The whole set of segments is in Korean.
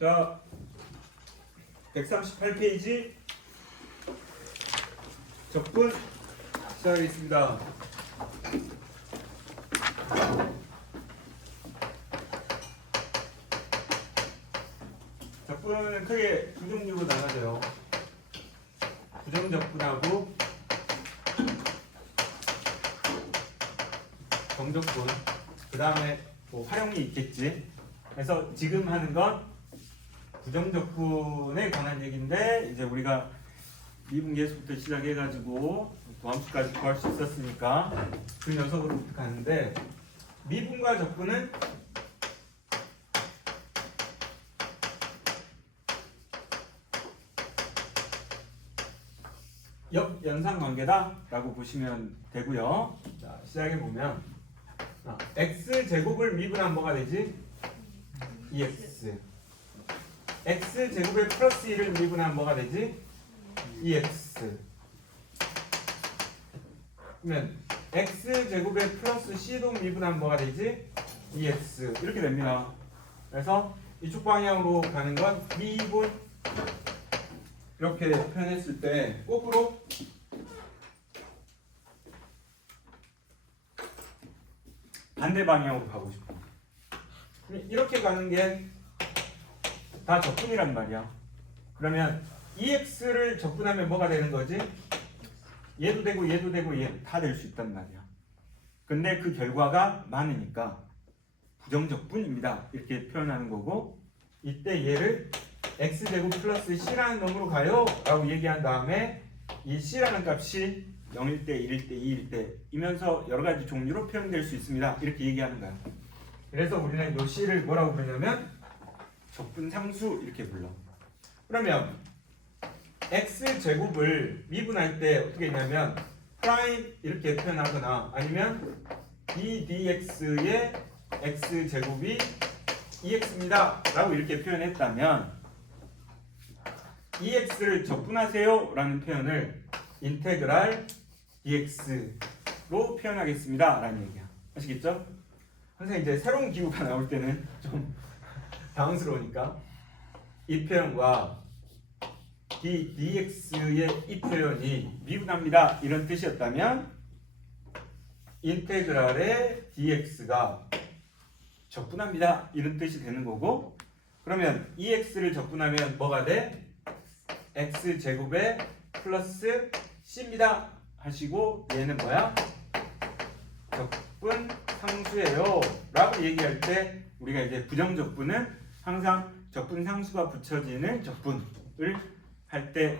자, 138페이지 적분 시작하겠습니다. 적분은 크게 두 종류로 나눠져요. 부정적분하고 정적분. 그 다음에 뭐 활용이 있겠지. 그래서 지금 하는 건 부정적분에 관한 얘기인데, 이제 우리가 미분계수부터 시작해가지고 도함수까지 구할 수 있었으니까 그 녀석으로부터 가는데, 미분과 적분은 역연상관계다라고 보시면 되고요. 자, 시작해보면 x제곱을 미분하면 뭐가 되지? 2x. x제곱에 플러스 1을 미분하면 뭐가 되지? 2x. 그러면 x제곱에 플러스 c도 미분하면 뭐가 되지? 2x. 이렇게 됩니다. 그래서 이쪽 방향으로 가는 건 미분, 이렇게 표현했을 때 거꾸로 반대 방향으로 가고 싶어. 이렇게 가는 게 다 적분이란 말이야. 그러면 2x를 적분하면 뭐가 되는 거지? 얘도 되고 얘도 되고 얘 다 될 수 있단 말이야. 근데 그 결과가 많으니까 부정적분입니다. 이렇게 표현하는 거고, 이때 얘를 x제곱 플러스 c라는 놈으로 가요 라고 얘기한 다음에 이 c라는 값이 0일 때, 1일 때, 2일 때 이면서 여러 가지 종류로 표현될 수 있습니다. 이렇게 얘기하는 거야. 그래서 우리는 이 c를 뭐라고 부르냐면 적분상수 이렇게 불러. 그러면 x제곱을 미분할 때 어떻게 했냐면 프라임 이렇게 표현하거나, 아니면 b dx의 x제곱이 2x입니다 라고 이렇게 표현했다면 2x를 적분하세요 라는 표현을 인테그랄 dx로 표현하겠습니다 라는 얘기야. 아시겠죠? 항상 이제 새로운 기구가 나올 때는 좀 당황스러우니까 이 표현과 이 dx의 이 표현이 미분합니다 이런 뜻이었다면 인테그랄의 dx가 적분합니다 이런 뜻이 되는 거고, 그러면 2x를 적분하면 뭐가 돼? x제곱에 플러스 c입니다 하시고, 얘는 뭐야? 적분 상수예요 라고 얘기할 때 우리가 이제 부정적분은 항상 적분 상수가 붙여지는 적분을 할 때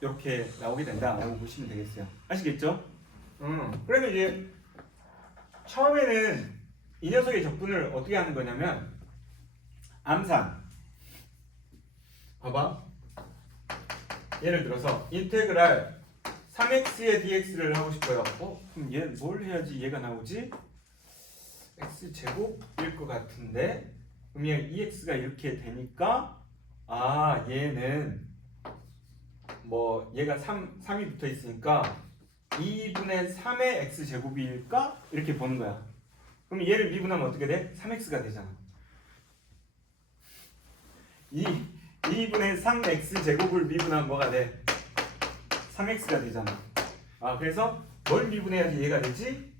이렇게 나오게 된다라고 보시면 되겠어요. 아시겠죠? 그러면 이제 처음에는 이 녀석의 적분을 어떻게 하는 거냐면, 암산. 봐봐. 예를 들어서 인테그랄 3x의 dx를 하고 싶어요. 그럼 얘 뭘 해야지 얘가 나오지? x제곱일 것 같은데, 그럼 얘 2x가 이렇게 되니까 얘는 뭐 얘가 3이 붙어 있으니까 2분의 3의 x제곱일까? 이렇게 보는 거야. 그럼 얘를 미분하면 어떻게 돼? 3x가 되잖아. 2분의 3x제곱을 미분하면 뭐가 돼? 3x가 되잖아. 그래서 뭘 미분해야지 얘가 되지?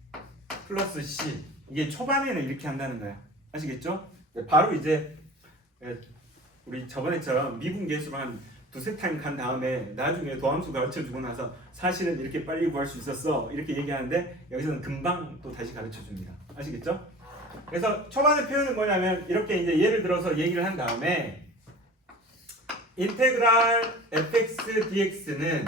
플러스 c. 이게 초반에는 이렇게 한다는 거야. 아시겠죠? 바로 이제 우리 저번에처럼 미분계수로 한 두세 타임 간 다음에 나중에 도함수 가르쳐주고 나서 사실은 이렇게 빨리 구할 수 있었어 이렇게 얘기하는데, 여기서는 금방 또 다시 가르쳐줍니다. 아시겠죠? 그래서 초반의 표현은 뭐냐면, 이렇게 이제 예를 들어서 얘기를 한 다음에 인테그랄 fx dx는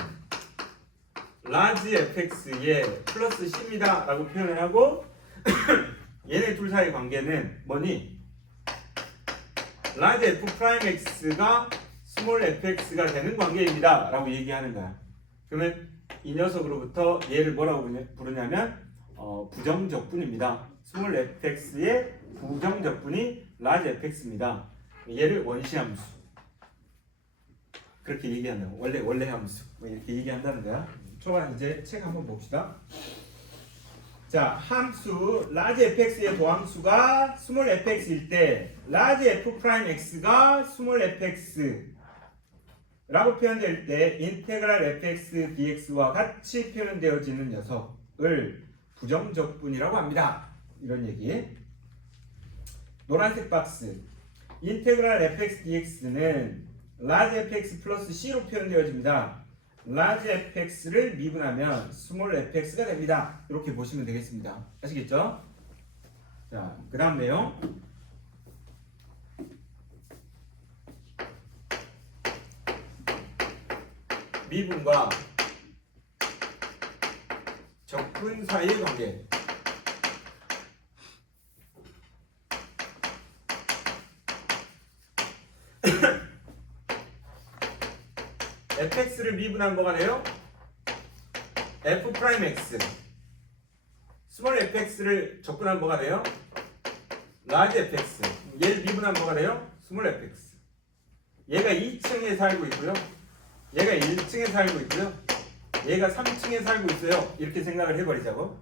라지 fx의 플러스 c입니다 라고 표현을 하고, 얘네 둘 사이의 관계는 뭐니? 라지 f 프라임 x가 스몰 fx가 되는 관계입니다 라고 얘기하는 거야. 그러면 이 녀석으로부터 얘를 뭐라고 부르냐면 부정적분입니다. 스몰 fx의 부정적분이 라지 fx입니다. 얘를 원시함수 그렇게 얘기한다고. 원래 함수 뭐 이렇게 얘기한다는 거야. 초반 이제 책 한번 봅시다. 자, 함수 라지 fx의 도함수가 스몰 fx일 때 라지 f 프라임 x가 스몰 fx 라고 표현될 때 인테그랄 fx dx와 같이 표현되어지는 녀석을 부정적분이라고 합니다. 이런 얘기. 노란색 박스. 인테그랄 fx dx는 라지 fx 플러스 c로 표현되어집니다. 라지 fx를 미분하면 스몰 fx가 됩니다. 이렇게 보시면 되겠습니다. 아시겠죠? 자, 그 다음 내용. 미분과 적분 사이의 관계. fx를 미분한 뭐가 돼요? f 프라임 x. 스몰 fx를 적분한 뭐가 돼요? 라지 fx. 얘를 미분한 뭐가 돼요? 스몰 fx. 얘가 2층에 살고 있고요. 얘가 1층에 살고 있고요. 얘가 3층에 살고 있어요. 이렇게 생각을 해버리자고.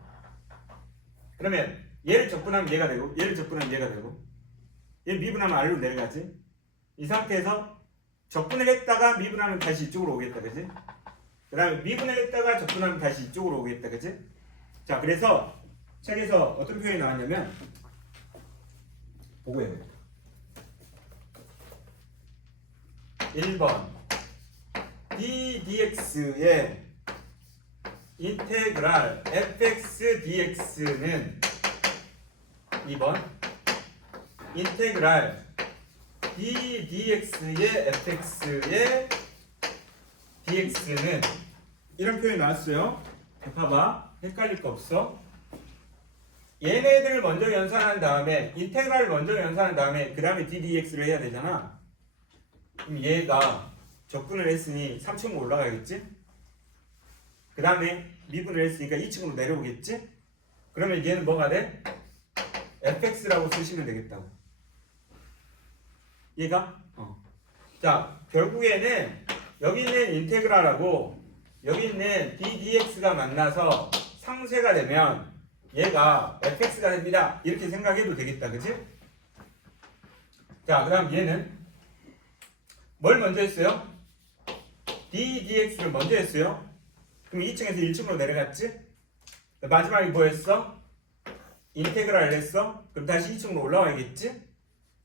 그러면 얘를 적분하면 얘가 되고, 얘를 적분하면 얘가 되고, 얘 미분하면 아래로 내려가지. 이 상태에서 적분을 했다가 미분하면 다시 이쪽으로 오겠다, 그지? 그 다음에 미분을 했다가 적분하면 다시 이쪽으로 오겠다, 그지? 자, 그래서 책에서 어떤 표현이 나왔냐면, 보고 해요. 1번 d dx의 인테그랄 fx dx는 2번 인테그랄 d dx의 fx의 dx는 이런 표현이 나왔어요. 봐봐. 헷갈릴 거 없어. 얘네들을 먼저 연산한 다음에 인테그랄을 먼저 연산한 다음에 그 다음에 d dx를 해야 되잖아. 그럼 얘가 적분을 했으니 3층으로 올라가겠지? 그 다음에 미분을 했으니까 2층으로 내려오겠지? 그러면 얘는 뭐가 돼? fx라고 쓰시면 되겠다고. 얘가? 자, 결국에는 여기 있는 인테그랄하고 여기 있는 d dx가 만나서 상쇄가 되면 얘가 fx가 됩니다. 이렇게 생각해도 되겠다. 그치? 자, 그 다음 얘는 뭘 먼저 했어요? d dx를 먼저 했어요. 그럼 2층에서 1층으로 내려갔지? 마지막에 뭐 했어? 인테그랄을 했어? 그럼 다시 2층으로 올라와야겠지?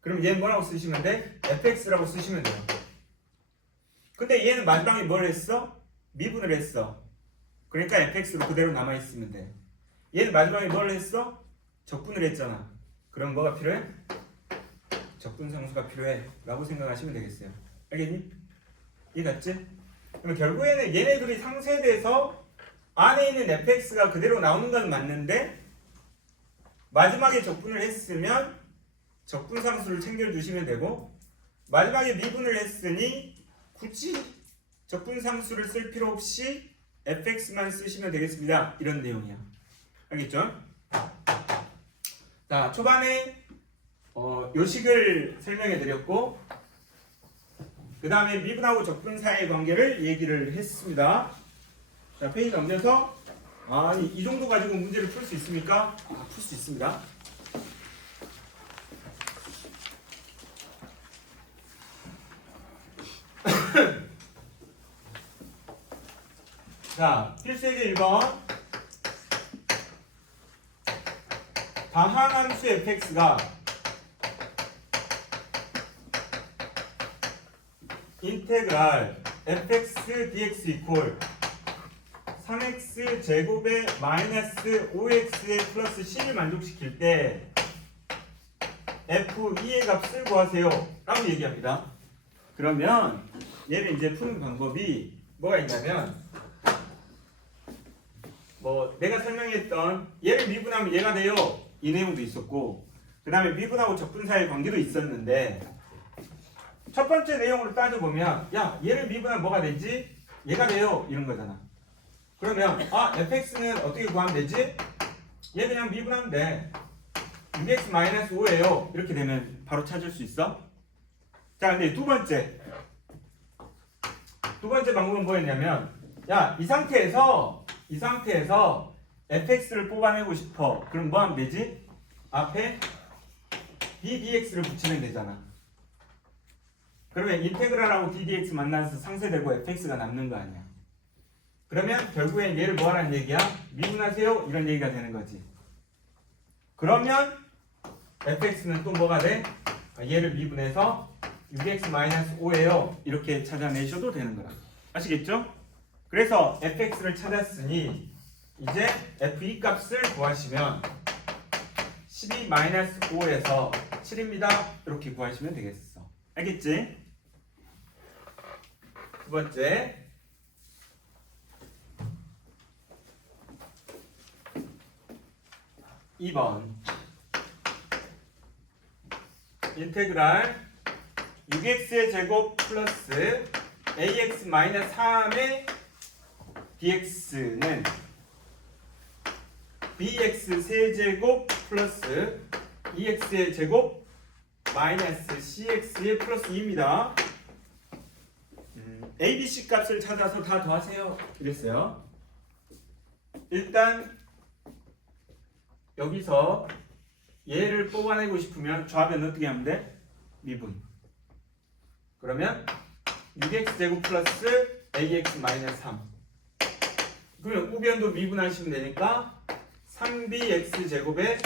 그럼 얘는 뭐라고 쓰시면 돼? fx라고 쓰시면 돼요. 근데 얘는 마지막에 뭘 했어? 미분을 했어. 그러니까 fx로 그대로 남아있으면 돼. 얘는 마지막에 뭘 했어? 적분을 했잖아. 그럼 뭐가 필요해? 적분상수가 필요해 라고 생각하시면 되겠어요. 알겠니? 이해갔지? 그럼 결국에는 얘네들이 상쇄돼서 안에 있는 fx가 그대로 나오는 건 맞는데 마지막에 적분을 했으면 적분상수를 챙겨주시면 되고 마지막에 미분을 했으니 굳이 적분상수를 쓸 필요 없이 fx만 쓰시면 되겠습니다. 이런 내용이야. 알겠죠? 자, 초반에 요식을 설명해 드렸고 그 다음에 미분하고 적분 사이의 관계를 얘기를 했습니다. 자, 페이지 넘겨서 아니 이 정도 가지고 문제를 풀 수 있습니까? 풀 수 있습니다. 자, 필수예제 1번 다항함수 fx가 인테그랄 fx dx 이퀄 3x 제곱에 마이너스 5x에 플러스 c를 만족시킬 때 f2의 값을 구하세요 라고 얘기합니다. 그러면 얘를 이제 푸는 방법이 뭐가 있냐면 뭐 내가 설명했던 얘를 미분하면 얘가 돼요 이 내용도 있었고 그 다음에 미분하고 적분 사이의 관계도 있었는데 첫 번째 내용으로 따져보면 야 얘를 미분하면 뭐가 되지? 얘가 돼요 이런 거잖아. 그러면 fx는 어떻게 구하면 되지? 얘 그냥 미분하면 돼. 6x-5예요 이렇게 되면 바로 찾을 수 있어. 자, 근데 두 번째 방법은 뭐였냐면 야 이 상태에서 fx를 뽑아내고 싶어. 그럼 뭐 하면 되지? 앞에 ddx를 붙이면 되잖아. 그러면 인테그랄하고 ddx 만나서 상쇄되고 fx가 남는 거 아니야. 그러면 결국엔 얘를 뭐 하라는 얘기야? 미분하세요? 이런 얘기가 되는 거지. 그러면 fx는 또 뭐가 돼? 얘를 미분해서 6x-5예요. 이렇게 찾아내셔도 되는 거라. 아시겠죠? 그래서 fx를 찾았으니 이제 f2 값을 구하시면 12-5에서 7입니다. 이렇게 구하시면 되겠어. 알겠지? 두 번째 2번 인테그랄 6x의 제곱 플러스 ax 마이너스 3의 dx는 bx 세제곱 플러스 2x의 제곱 마이너스 cx의 플러스 2입니다. a, b, c 값을 찾아서 다 더하세요. 이랬어요. 일단 여기서 얘를 뽑아내고 싶으면 좌변 어떻게 하면 돼? 미분. 그러면 6x제곱 플러스 ax 마이너스 3. 그러면 우변도 미분하시면 되니까 3bx제곱에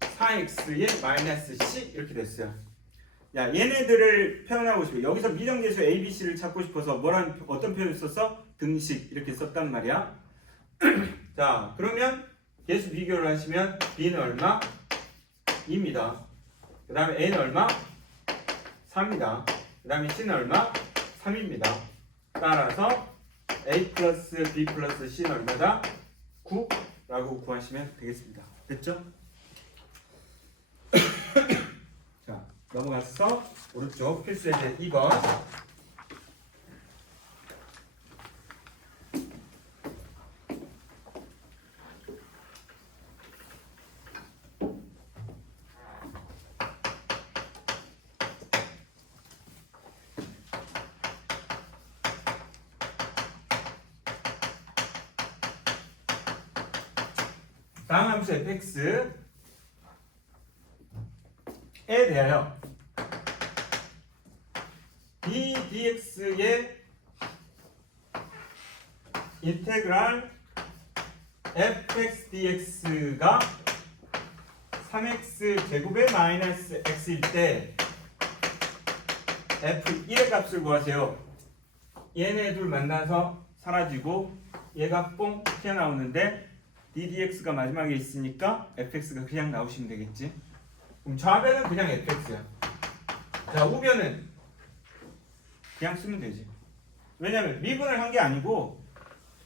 4x의 마이너스 c 이렇게 됐어요. 야, 얘네들을 표현하고 싶어. 여기서 미정계수 a, b, c를 찾고 싶어서 어떤 표현을 썼어? 등식 이렇게 썼단 말이야. 자, 그러면 계수 비교를 하시면 b는 얼마? 2입니다. 그 다음에 a는 얼마? 3입니다. 그 다음에 c는 얼마? 3입니다. 따라서 a 플러스 b 플러스 c는 얼마다? 9라고 구하시면 되겠습니다. 됐죠? 자, 넘어가서 오른쪽 필수 예제 2번. 다음 함수 fx에 대하여 d dx의 인테그랄 fx dx가 3x 제곱의 마이너스 x일 때 f1의 값을 구하세요. 얘네 둘 만나서 사라지고 얘가 뽕 튀어나오는데 ddx가 마지막에 있으니까 fx가 그냥 나오시면 되겠지. 그럼 좌변은 그냥 fx야. 자, 우변은 그냥 쓰면 되지. 왜냐면 미분을 한 게 아니고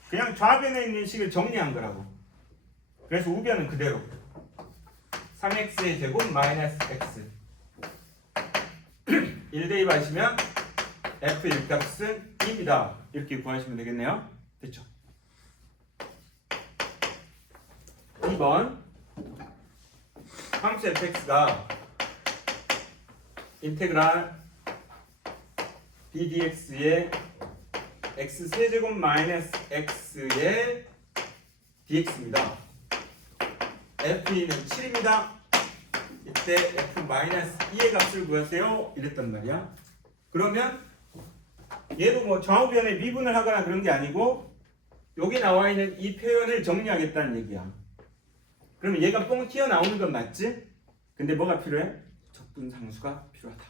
그냥 좌변에 있는 식을 정리한 거라고. 그래서 우변은 그대로 3x의 제곱 마이너스 x 1대2 하시면 f1 값은 2입니다. 이렇게 구하시면 되겠네요. 됐죠? 2번 함수 fx가 인테그랄 ddx의 x 세제곱 마이너스 x의 dx입니다. f2는 7입니다. 이때 f 마이너스 2의 값을 구하세요. 이랬단 말이야. 그러면 얘도 뭐 좌우변에 미분을 하거나 그런 게 아니고 여기 나와 있는 이 표현을 정리하겠다는 얘기야. 그러면 얘가 뽕 튀어나오는 건 맞지? 근데 뭐가 필요해? 적분상수가 필요하다.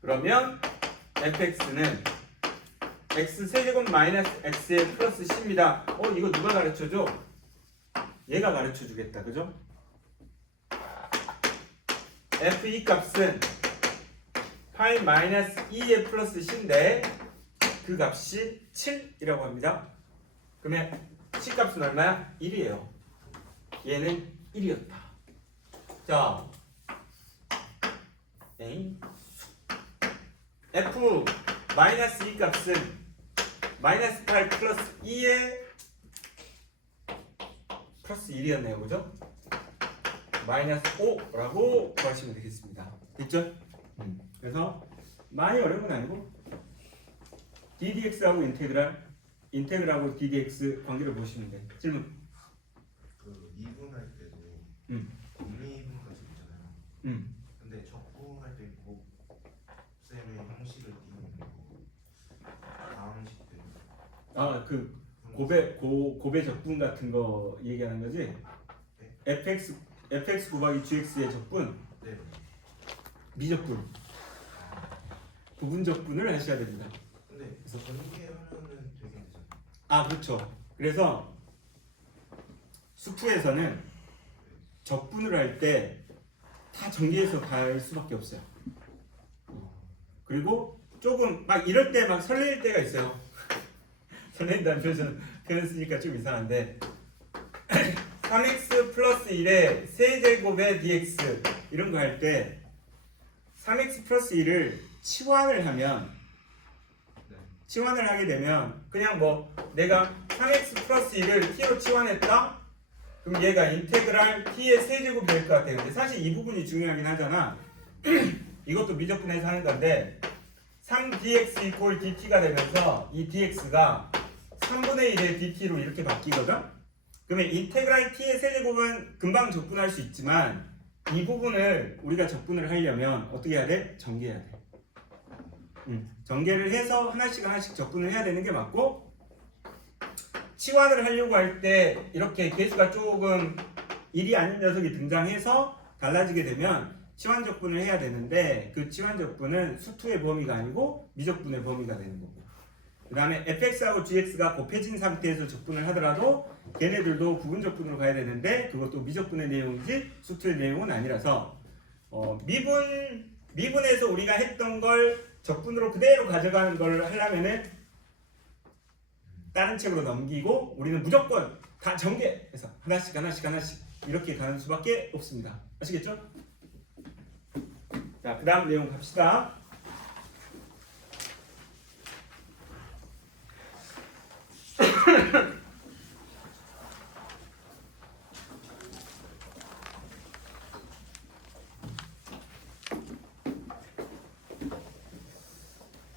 그러면 fx는 x 세제곱 마이너스 x의 플러스 c입니다. 이거 누가 가르쳐줘? 얘가 가르쳐주겠다. 그죠? f2 값은 8 마이너스 2의 플러스 c인데 그 값이 7이라고 합니다. 그러면 c 값은 얼마야? 1이에요. 얘는 1이었다. 자, f 마이너스 2 값은 마이너스 8 플러스 2의 플러스 1이었네요. 그죠? 마이너스 5라고 구하시면 되겠습니다. 됐죠? 그래서 많이 어려운 건 아니고 ddx하고 인테그랄하고 ddx 관계를 보시면 돼요. 질문. 미분할 때도 음. 미분까지 있잖아요. 근데 적분할 때 곱셈의 형식을 띄우는 거 방식들. 아그 고배 적분 같은 거 얘기하는 거지? 네? fx 곱하기 gx의 적분, 네. 미적분, 부분 적분을 하셔야 됩니다. 근데 그래서 전개하면은 되게 되잖아요. 아 그렇죠. 그래서 수투에서는 적분을 할 때 다 전개해서 갈 수밖에 없어요. 그리고 조금 막 이럴 때 막 설레일 때가 있어요. 설레인다는 표현 쓰니까 좀 이상한데 3x 플러스 1의 세제곱의 dx 이런 거 할 때 3x 플러스 1을 치환을 하게 되면 그냥 뭐 내가 3x 플러스 1을 t로 치환했다? 그럼 얘가 인테그랄 t의 세제곱이 될 것 같아요. 근데 사실 이 부분이 중요하긴 하잖아. 이것도 미적분해서 하는 건데 3dx equal dt가 되면서 이 dx가 3분의 1의 dt로 이렇게 바뀌거든? 그러면 인테그랄 t의 세제곱은 금방 적분할 수 있지만 이 부분을 우리가 적분을 하려면 어떻게 해야 돼? 전개해야 돼. 전개를 해서 하나씩 적분을 해야 되는 게 맞고 치환을 하려고 할 때 이렇게 개수가 조금 1이 아닌 녀석이 등장해서 달라지게 되면 치환 적분을 해야 되는데 그 치환 적분은 수투의 범위가 아니고 미적분의 범위가 되는 거고 그 다음에 fx하고 gx가 곱해진 상태에서 적분을 하더라도 걔네들도 부분 적분으로 가야 되는데 그것도 미적분의 내용이지 수투의 내용은 아니라서 미분에서 우리가 했던 걸 적분으로 그대로 가져가는 걸 하려면은 다른 책으로 넘기고 우리는 무조건 다 전개해서 하나씩 이렇게 가는 수밖에 없습니다. 아시겠죠? 자, 그 다음 내용 갑시다.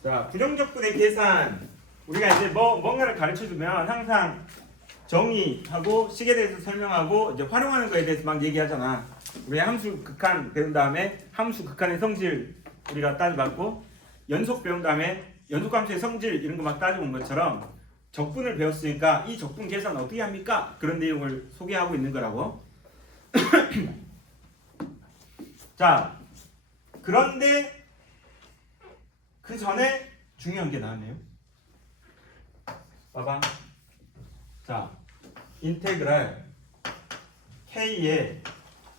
자, 부정적분의 계산 우리가 이제 뭔가를 가르쳐주면 항상 정의하고 식에 대해서 설명하고 이제 활용하는 거에 대해서 막 얘기하잖아. 우리 함수 극한 배운 다음에 함수 극한의 성질 우리가 따져봤고 연속 배운 다음에 연속함수의 성질 이런 거 막 따져본 것처럼 적분을 배웠으니까 이 적분 계산 어떻게 합니까? 그런 내용을 소개하고 있는 거라고. 자, 그런데 그 전에 중요한 게 나왔네요. 봐봐. 자, 인테그랄 k의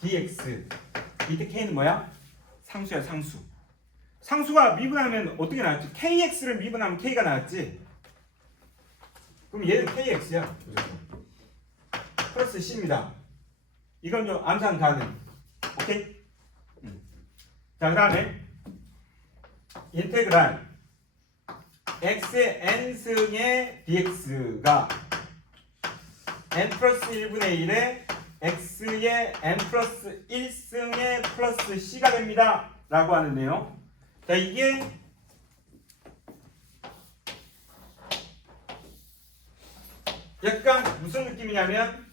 dx. 이때 k는 뭐야? 상수야, 상수. 상수가 미분하면 어떻게 나왔지? kx를 미분하면 k가 나왔지? 그럼 얘는 kx야. 플러스 c입니다. 이건 좀 암산 가능. 오케이? 자, 그 다음에 인테그랄 x의 n승의 dx가 n 플러스 1분의 1에 x의 n 플러스 1승의 플러스 c가 됩니다. 라고 하는데요. 자, 이게 약간 무슨 느낌이냐면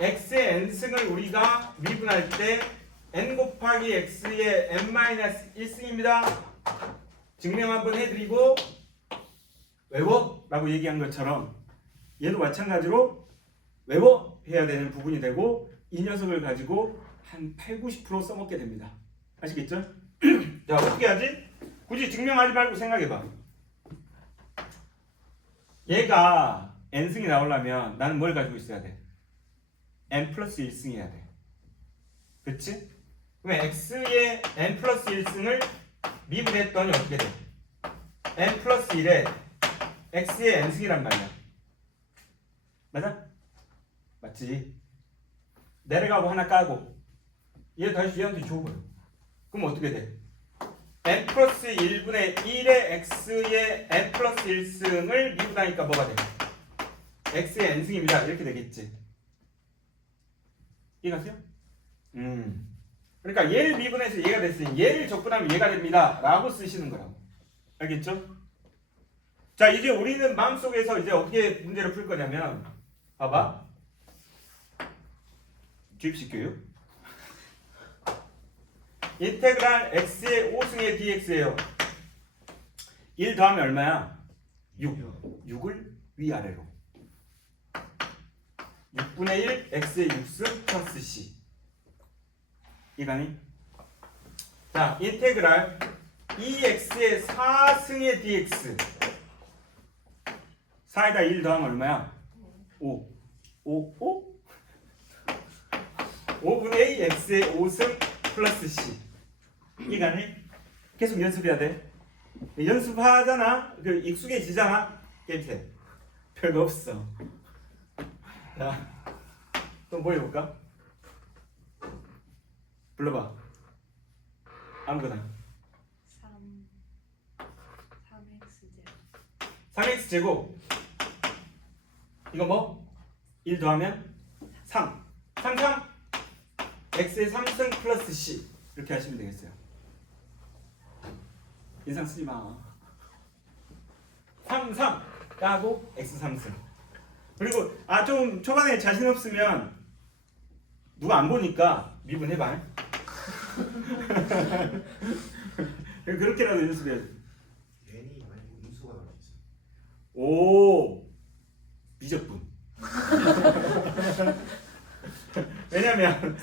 x의 n승을 우리가 미분할 때 n 곱하기 x의 n-1승입니다. 증명 한번 해드리고 외워! 라고 얘기한 것처럼 얘도 마찬가지로 외워! 해야 되는 부분이 되고 이 녀석을 가지고 한 80-90% 써먹게 됩니다. 아시겠죠? 자, 어떻게 하지? 굳이 증명하지 말고 생각해봐. 얘가 n승이 나오려면 나는 뭘 가지고 있어야 돼? n 플러스 1승이어야 돼. 그치? 그러면 x의 n 플러스 1승을 미분했더니 어떻게 돼? n 플러스 1에 x의 n승이란 말이야. 맞아? 맞지? 내려가고 하나 까고 얘 다시 얘한테 줘버려. 그럼 어떻게 돼? n 플러스 1분의 1의 x의 n 플러스 1승을 미분하니까 뭐가 돼? x의 n승입니다. 이렇게 되겠지. 이해가세요? 그러니까 얘를 미분해서 얘가 됐으니 얘를 적분하면 얘가 됩니다. 라고 쓰시는 거라고. 알겠죠? 자, 이제 우리는 마음속에서 이제 어떻게 문제를 풀 거냐면 봐봐. 주입시켜요. 인테그랄 x의 5승의 dx예요. 1 더하면 얼마야? 6. 6을 위아래로. 6분의 1 x의 6승 플러스 c. 이거니? 자, 인테그랄 2x의 4승의 dx. 4에다 1 더하면 얼마야? 5. 5분의 2 x의 5승 플러스 c. 이거니? 계속 연습해야 돼. 연습하잖아. 그 익숙해지잖아. 게임셋. 별거 없어. 자, 또 뭐 해볼까? 불러봐. 아무거나. 3x 제곱. 이거 뭐? 1 더하면 3. 3 x의 3승 플러스 c. 이렇게 하시면 되겠어요. 인상 쓰지 마. 3 까고 x 3승. 그리고 좀 초반에 자신 없으면 누가 안 보니까 미분해봐. 그렇게라도 연습해야지. n이 아니고 음수가 나올 수 있어요. 오, 미적분. 왜냐면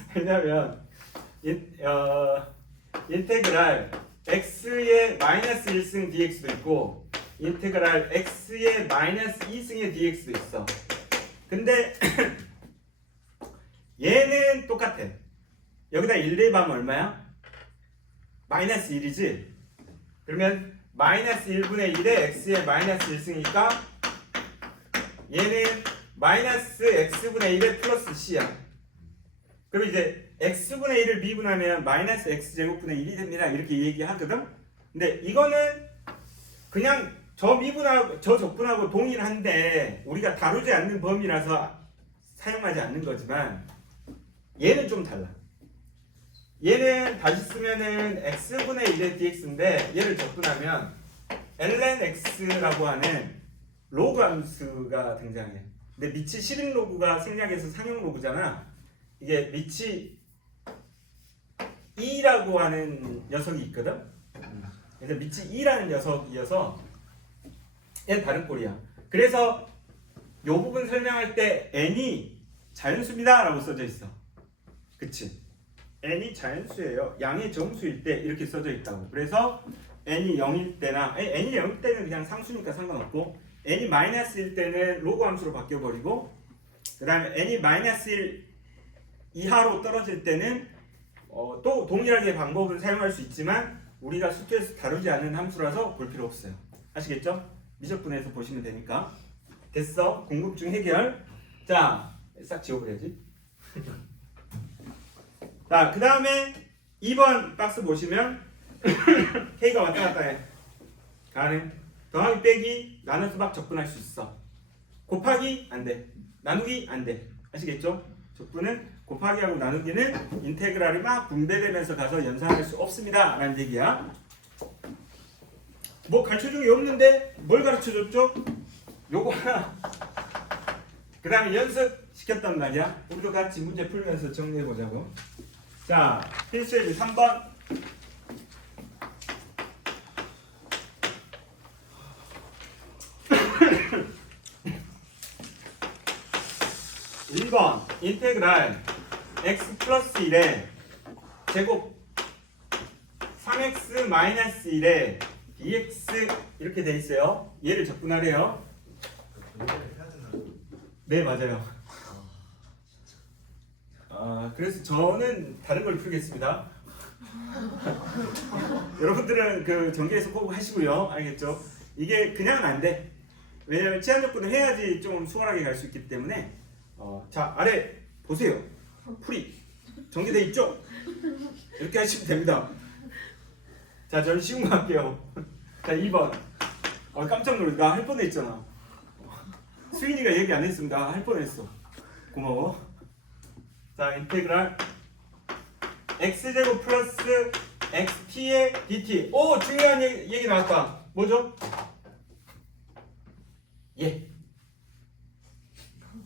인테그랄 x의 마이너스 1승 dx도 있고 인테그랄 x의 마이너스 2승의 dx도 있어. 근데 얘는 똑같아. 여기다 1 대입하면 얼마야? 마이너스 1이지? 그러면 마이너스 1분의 1에 x의 마이너스 1승이니까 얘는 마이너스 x분의 1에 플러스 c야. 그럼 이제 x분의 1을 미분하면 마이너스 x제곱분의 1이 됩니다. 이렇게 얘기하거든? 근데 이거는 그냥 저 미분하고 저 적분하고 동일한데 우리가 다루지 않는 범위라서 사용하지 않는 거지만 얘는 좀 달라. 얘는 다시 쓰면은 x분의 1의 dx인데 얘를 적분하면 ln x라고 하는 로그 함수가 등장해. 근데 미치 실행 로그가 생략해서 상용 로그잖아. 이게 미치 2라고 하는 녀석이 있거든. 그래서 미치 2라는 녀석이어서 얘는 다른 꼴이야. 그래서 이 부분 설명할 때 n이 자연수입니다 라고 써져 있어. 그치? n이 자연수예요. 양의 정수일 때 이렇게 써져 있다고. 그래서 n이 0일 때나 n이 0일 때는 그냥 상수니까 상관없고 n이 마이너스일 때는 로그 함수로 바뀌어버리고 그 다음에 n이 마이너스 1 이하로 떨어질 때는 또 동일하게 방법을 사용할 수 있지만 우리가 수트에서 다루지 않는 함수라서 볼 필요 없어요. 아시겠죠? 미적분해서 보시면 되니까. 됐어. 궁금증 해결. 자, 싹 지워버려야지. 자, 그 다음에 2번 박스 보시면 K가 왔다 갔다 해. 가능. 더하기 빼기 나눠서 막 적분할 수 있어. 곱하기 안 돼. 나누기 안 돼. 아시겠죠? 적분은 곱하기하고 나누기는 인테그랄이 막 분배되면서 가서 연산할 수 없습니다 라는 얘기야. 뭐 가르쳐준 게 없는데 뭘 가르쳐줬죠? 요거 하나. 그 다음에 연습 시켰단 말이야. 우리도 같이 문제 풀면서 정리해보자고. 자, 필수예지 3번. 1번 인테그랄 x 플러스 1에 제곱 3x 마이너스 1에 dx 이렇게 돼 있어요. 얘를 적분하래요. 분배를 해야 된다고. 네, 맞아요. 그래서 저는 다른 걸 풀겠습니다. 여러분들은 그 전개해서 꼭 하시고요. 알겠죠? 이게 그냥은 안 돼. 왜냐면 제한 조건을 해야지 좀 수월하게 갈 수 있기 때문에. 자, 아래 보세요. 풀이 정리돼 있죠? 이렇게 하시면 됩니다. 자, 저는 쉬운 거 할게요. 자, 2번. 깜짝 놀랐다. 나 할 뻔했잖아. 수인이가 얘기 안 했으면 나 할 뻔했어. 고마워. 자, 인테그랄 x제곱 플러스 xt의 dt. 오, 중요한 얘기 나왔다. 뭐죠?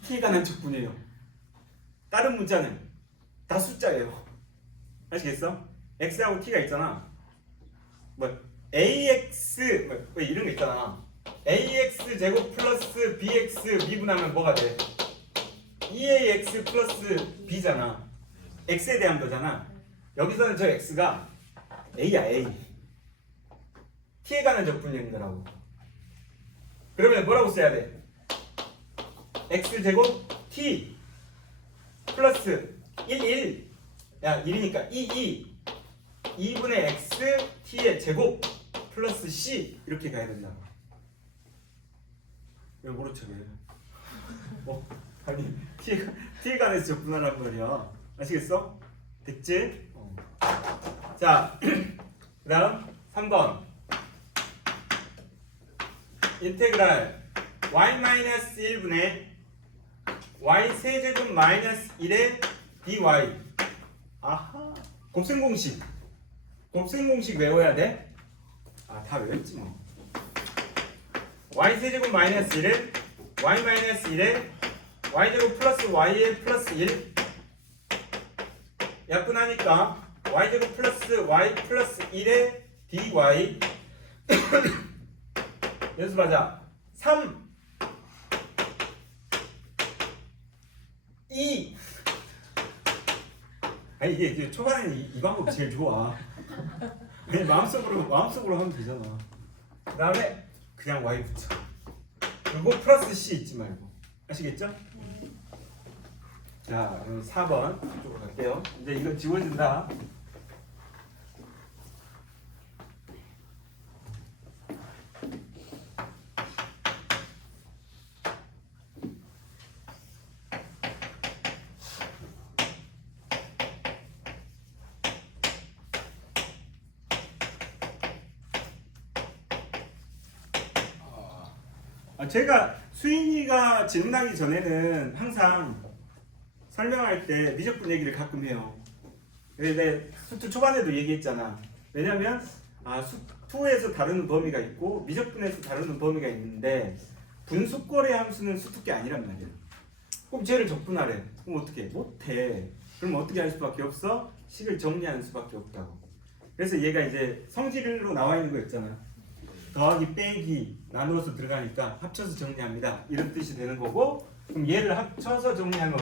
t가 난 적분이에요. 다른 문자는 다 숫자예요. 아시겠어? x하고 t가 있잖아. 뭐 ax 뭐 이런 거 있잖아. ax 제곱 플러스 bx 미분하면 뭐가 돼? 2ax 플러스 b잖아. x에 대한 거잖아. 여기서는 저 x가 a야 a. t에 관한 적분인 거라고. 그러면 뭐라고 써야 돼? x 제곱 t 플러스 1 야 1이니까 2분의 x t의 제곱 플러스 c 이렇게 가야 된다. 왜 모르죠 왜? 아니 t에 관해서 적분하란 말이야. 아시겠어? 됐지? 자 그다음 3번 인테그랄 y-1분의 y 세제곱 마이너스 1의 dy. 아하. 곱셈공식 외워야 돼? 아 다 외웠지 뭐. y 세제곱 마이너스 1은 y 마이너스 1에 y 제곱 플러스 y의 플러스 1 약분하니까 y 제곱 플러스 y 플러스 1의 dy. 연습하자. 3 2 아니 이게 초반에는 이 방법 제일 좋아. 아니, 마음속으로 하면 되잖아. 그 다음에 그냥 y 붙여. 그리고 플러스 c 잊지 말고. 아시겠죠? 자 그럼 4번 이쪽으로 갈게요. 이제 이거 지워진다. 제가 수인이가 질문하기 전에는 항상 설명할 때 미적분 얘기를 가끔 해요. 근데 수투 초반에도 얘기했잖아. 왜냐면 수투에서 다루는 범위가 있고 미적분에서 다루는 범위가 있는데 분수꼴의 함수는 수투 게 아니란 말이야. 그럼 쟤를 적분하래. 그럼 어떻게 해? 못해. 그럼 어떻게 할 수밖에 없어? 식을 정리하는 수밖에 없다고. 그래서 얘가 이제 성질로 나와 있는 거 있잖아. 더하기 빼기 나누어서 들어가니까 합쳐서 정리합니다. 이런 뜻이 되는 거고, 그럼 얘를 합쳐서 정리하면